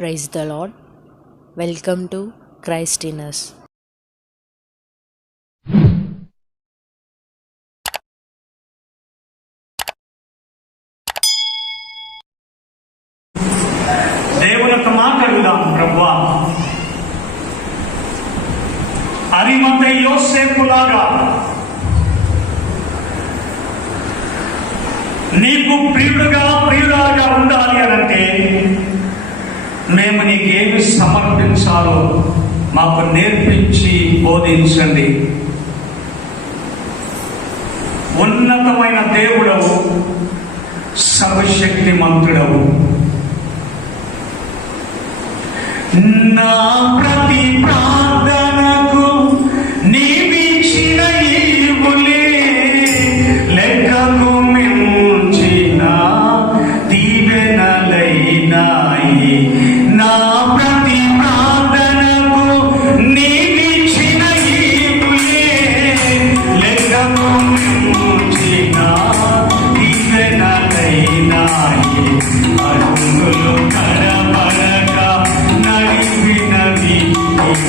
Praise the lord welcome to క్రైస్టినస్ దేవుని యొక్క మాట అడుగుదాం ప్రభా అరిమత యోసేపులాగా నీకు ప్రియుడుగా ప్రియ మేము నీకేమి సమర్పించాలో మాకు నేర్పించి బోధించండి. ఉన్నతమైన దేవుడవు సర్వశక్తిమంతుడవు. నా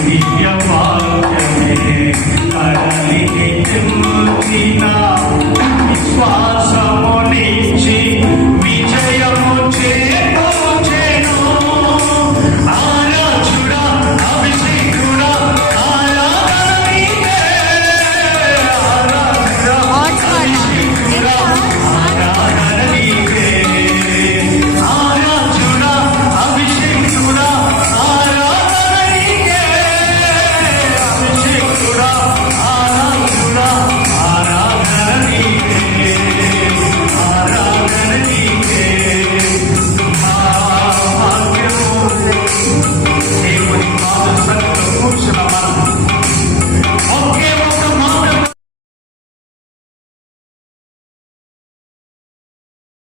一样吧。